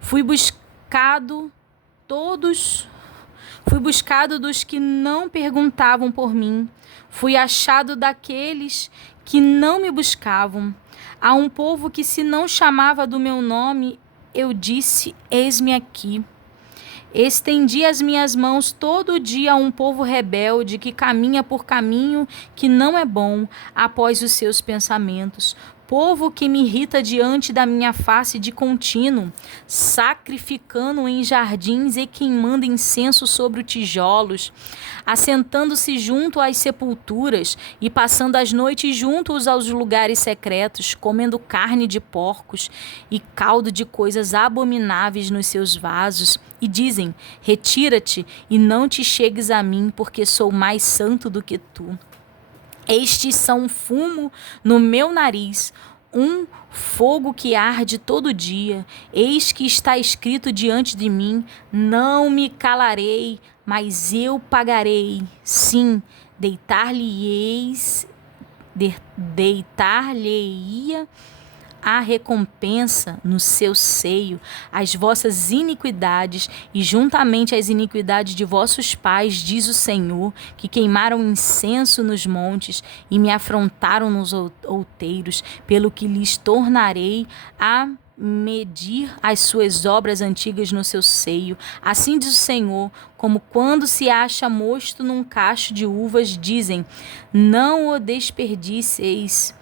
Fui buscado dos que não perguntavam por mim. Fui achado daqueles que não me buscavam. A um povo que se não chamava do meu nome, eu disse, eis-me aqui. Estendi as minhas mãos todo dia a um povo rebelde que caminha por caminho que não é bom, após os seus pensamentos. Povo que me irrita diante da minha face de contínuo, sacrificando em jardins e queimando incenso sobre tijolos, assentando-se junto às sepulturas e passando as noites juntos aos lugares secretos, comendo carne de porcos e caldo de coisas abomináveis nos seus vasos, e dizem, retira-te e não te chegues a mim, porque sou mais santo do que tu. Estes são um fumo no meu nariz, um fogo que arde todo dia. Eis que está escrito diante de mim, não me calarei, mas eu pagarei. Sim, deitar-lhe-ia a recompensa no seu seio, as vossas iniquidades, e juntamente as iniquidades de vossos pais, diz o Senhor, que queimaram incenso nos montes e me afrontaram nos outeiros, pelo que lhes tornarei a medir as suas obras antigas no seu seio. Assim diz o Senhor, como quando se acha mosto num cacho de uvas, dizem, não o desperdiceis,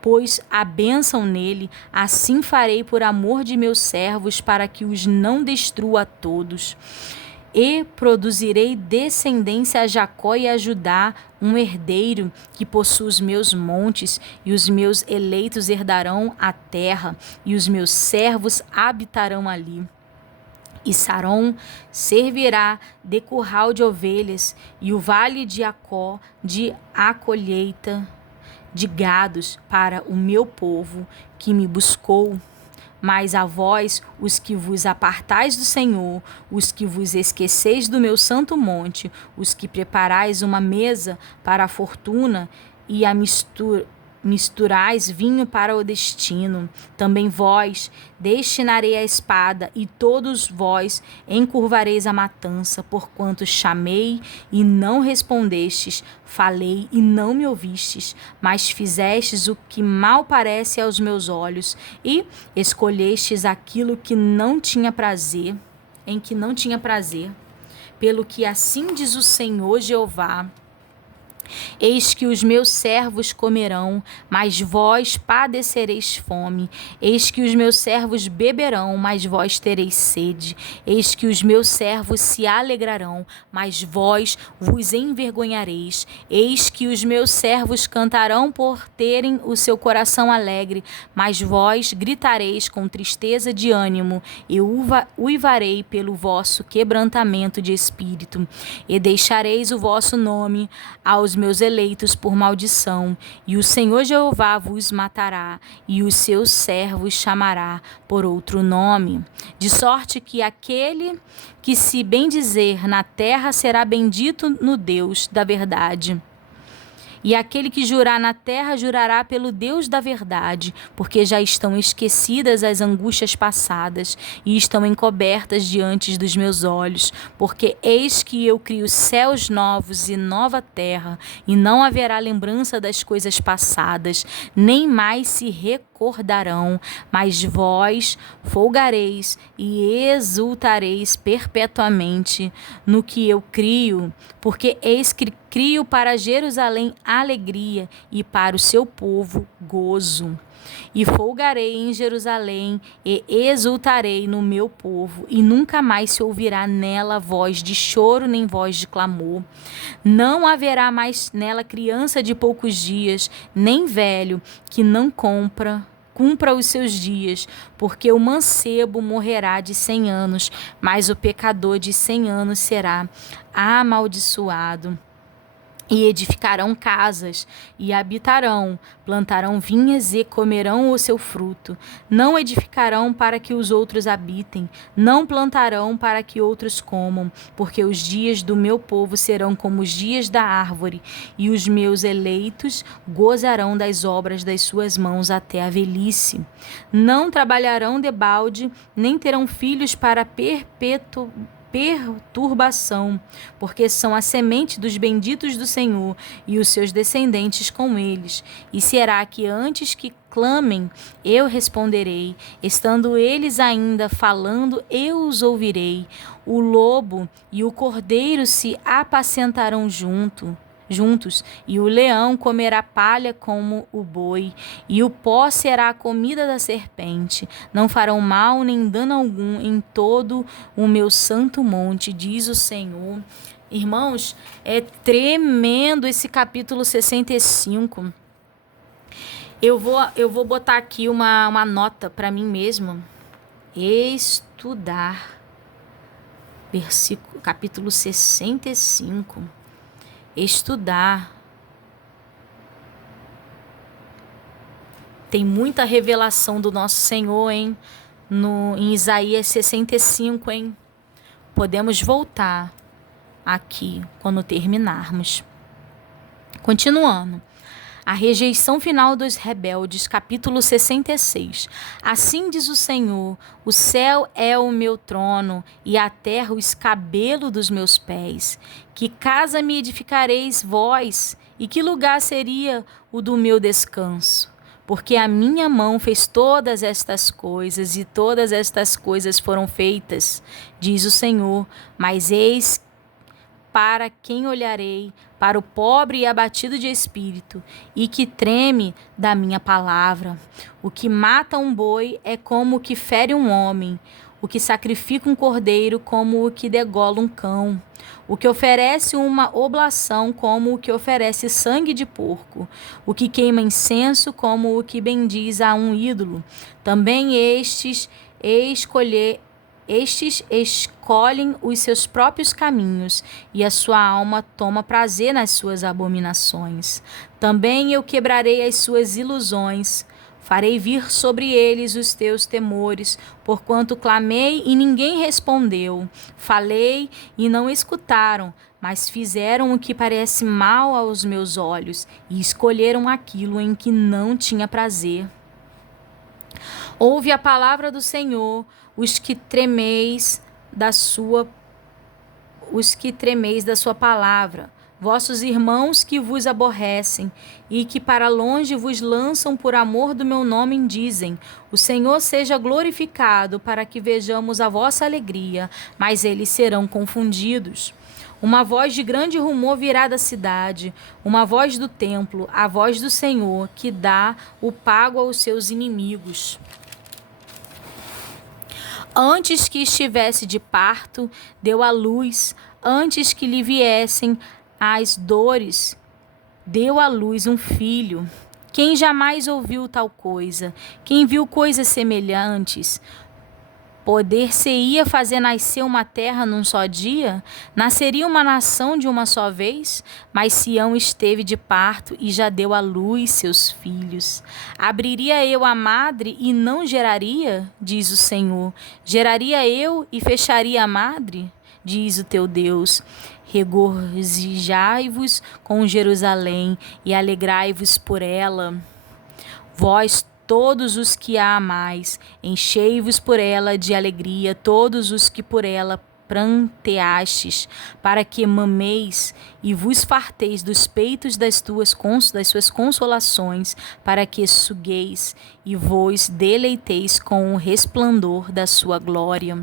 pois há bênção nele, assim farei por amor de meus servos, para que os não destrua a todos. E produzirei descendência a Jacó e a Judá, um herdeiro que possui os meus montes, e os meus eleitos herdarão a terra, e os meus servos habitarão ali. E Saron servirá de curral de ovelhas, e o vale de Acó de acolheita de gados para o meu povo que me buscou. Mas a vós, os que vos apartais do Senhor, os que vos esqueceis do meu santo monte, os que preparais uma mesa para a fortuna e a misturais vinho para o destino, também vós destinarei a espada, e todos vós encurvareis a matança, porquanto chamei e não respondestes, falei e não me ouvistes, mas fizestes o que mal parece aos meus olhos, e escolhestes aquilo que não tinha prazer, em que não tinha prazer. Pelo que assim diz o Senhor Jeová: eis que os meus servos comerão, mas vós padecereis fome. Eis que os meus servos beberão, mas vós tereis sede. Eis que os meus servos se alegrarão, mas vós vos envergonhareis. Eis que os meus servos cantarão por terem o seu coração alegre, mas vós gritareis com tristeza de ânimo, e uivarei pelo vosso quebrantamento de espírito. E deixareis o vosso nome aos meus eleitos por maldição, e o Senhor Jeová vos matará, e os seus servos chamará por outro nome, de sorte que aquele que se bendizer na terra será bendito no Deus da verdade. E aquele que jurar na terra jurará pelo Deus da verdade, porque já estão esquecidas as angústias passadas e estão encobertas diante dos meus olhos, porque eis que eu crio céus novos e nova terra, e não haverá lembrança das coisas passadas, nem mais se recordarão, mas vós folgareis e exultareis perpetuamente no que eu crio, porque eis que crio para Jerusalém alegria e para o seu povo gozo. E folgarei em Jerusalém e exultarei no meu povo, e nunca mais se ouvirá nela voz de choro nem voz de clamor. Não haverá mais nela criança de poucos dias, nem velho que não cumpra os seus dias, porque o mancebo morrerá de 100 anos, mas o pecador de 100 anos será amaldiçoado. E edificarão casas, e habitarão, plantarão vinhas e comerão o seu fruto. Não edificarão para que os outros habitem, não plantarão para que outros comam, porque os dias do meu povo serão como os dias da árvore, e os meus eleitos gozarão das obras das suas mãos até a velhice. Não trabalharão debalde, nem terão filhos para perturbação, porque são a semente dos benditos do Senhor, e os seus descendentes com eles. E será que antes que clamem, eu responderei, estando eles ainda falando, eu os ouvirei. O lobo e o cordeiro se apacentarão juntos, e o leão comerá palha como o boi, e o pó será a comida da serpente. Não farão mal nem dano algum em todo o meu santo monte, diz o Senhor. Irmãos, é tremendo esse capítulo 65. Eu vou botar aqui uma nota para mim mesmo. Estudar. Capítulo 65. Estudar. Tem muita revelação do nosso Senhor, hein? Em Isaías 65, hein? Podemos voltar aqui quando terminarmos. Continuando. A rejeição final dos rebeldes, capítulo 66. Assim diz o Senhor: o céu é o meu trono, e a terra o escabelo dos meus pés. Que casa me edificareis vós, e que lugar seria o do meu descanso? porque a minha mão fez todas estas coisas, e todas estas coisas foram feitas, diz o Senhor. Mas eis para quem olharei, para o pobre e abatido de espírito, e que treme da minha palavra. O que mata um boi é como o que fere um homem, o que sacrifica um cordeiro como o que degola um cão, o que oferece uma oblação como o que oferece sangue de porco, o que queima incenso como o que bendiz a um ídolo. Também estes escolhem os seus próprios caminhos, e a sua alma toma prazer nas suas abominações. Também eu quebrarei as suas ilusões, farei vir sobre eles os teus temores, porquanto clamei e ninguém respondeu, falei e não escutaram, mas fizeram o que parece mal aos meus olhos, e escolheram aquilo em que não tinha prazer. Ouve a palavra do Senhor, os que tremeis da sua palavra, vossos irmãos que vos aborrecem e que para longe vos lançam por amor do meu nome, dizem: o Senhor seja glorificado, para que vejamos a vossa alegria, mas eles serão confundidos. Uma voz de grande rumor virá da cidade, uma voz do templo, a voz do Senhor, que dá o pago aos seus inimigos. Antes que estivesse de parto, deu à luz, antes que lhe viessem as dores, deu à luz um filho. Quem jamais ouviu tal coisa? Quem viu coisas semelhantes? Poder-se-ia fazer nascer uma terra num só dia? Nasceria uma nação de uma só vez? Mas Sião esteve de parto e já deu à luz seus filhos. Abriria eu a madre e não geraria? Diz o Senhor. Geraria eu e fecharia a madre? Diz o teu Deus. Regozijai-vos com Jerusalém e alegrai-vos por ela. Vós todos os que a amais, enchei-vos por ela de alegria, todos os que por ela pranteastes, para que mameis e vos farteis dos peitos das suas consolações, para que sugueis e vos deleiteis com o resplendor da sua glória.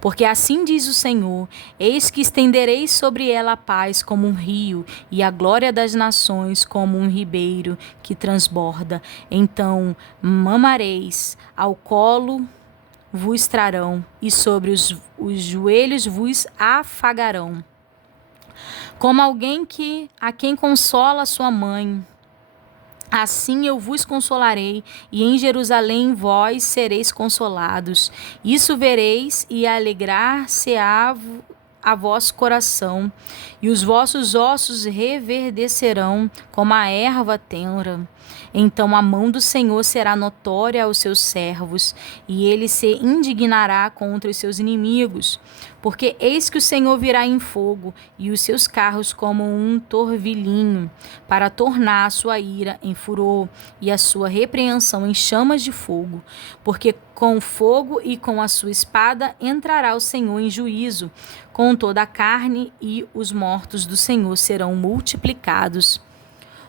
Porque assim diz o Senhor: eis que estenderei sobre ela a paz como um rio, e a glória das nações como um ribeiro que transborda. Então mamareis, ao colo vos trarão, e sobre os joelhos vos afagarão. Como alguém a quem consola sua mãe, assim eu vos consolarei, e em Jerusalém vós sereis consolados. Isso vereis, e alegrar-se-á a vosso coração, e os vossos ossos reverdecerão como a erva tenra. Então a mão do Senhor será notória aos seus servos, e ele se indignará contra os seus inimigos. Porque eis que o Senhor virá em fogo, e os seus carros como um torvilhinho, para tornar a sua ira em furor, e a sua repreensão em chamas de fogo. Porque com fogo e com a sua espada entrará o Senhor em juízo, com toda a carne, e os mortos do Senhor serão multiplicados.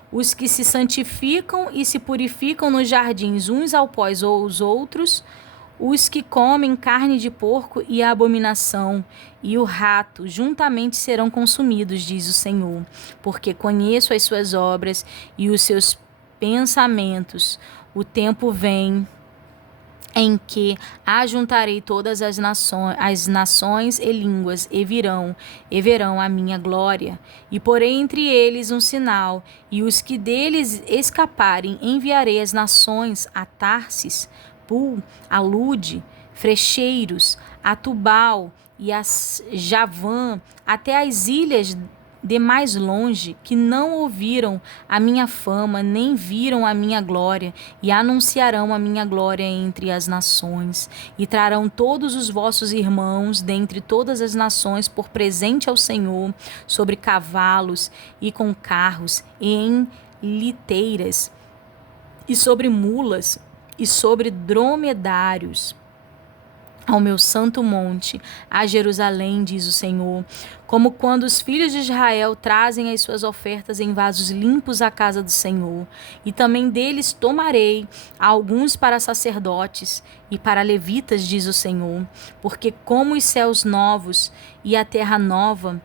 Os que se santificam e se purificam nos jardins uns após os outros, os que comem carne de porco e a abominação, e o rato, juntamente serão consumidos, diz o Senhor, porque conheço as suas obras e os seus pensamentos. O tempo vem em que ajuntarei todas as nações e línguas, e verão a minha glória. E porei entre eles um sinal, e os que deles escaparem enviarei às nações, a Tarsis, Pul, a Lude, Frecheiros, a Tubal e a Javã, até as ilhas de mais longe, que não ouviram a minha fama, nem viram a minha glória, e anunciarão a minha glória entre as nações, e trarão todos os vossos irmãos dentre todas as nações por presente ao Senhor, sobre cavalos e com carros, e em liteiras, e sobre mulas, e sobre dromedários. ao meu santo monte, a Jerusalém, diz o Senhor, como quando os filhos de Israel trazem as suas ofertas em vasos limpos à casa do Senhor. E também deles tomarei alguns para sacerdotes e para levitas, diz o Senhor, porque como os céus novos e a terra nova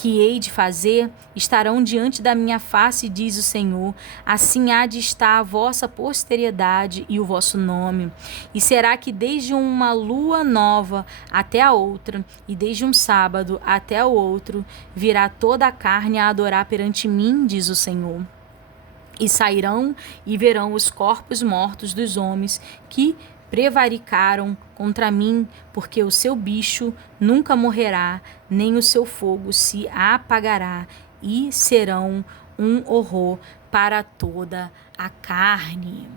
que hei de fazer, estarão diante da minha face, diz o Senhor, assim há de estar a vossa posteridade e o vosso nome. E será que desde uma lua nova até a outra, e desde um sábado até o outro, virá toda a carne a adorar perante mim, diz o Senhor. E sairão e verão os corpos mortos dos homens que prevaricaram contra mim, porque o seu bicho nunca morrerá, nem o seu fogo se apagará, e serão um horror para toda a carne.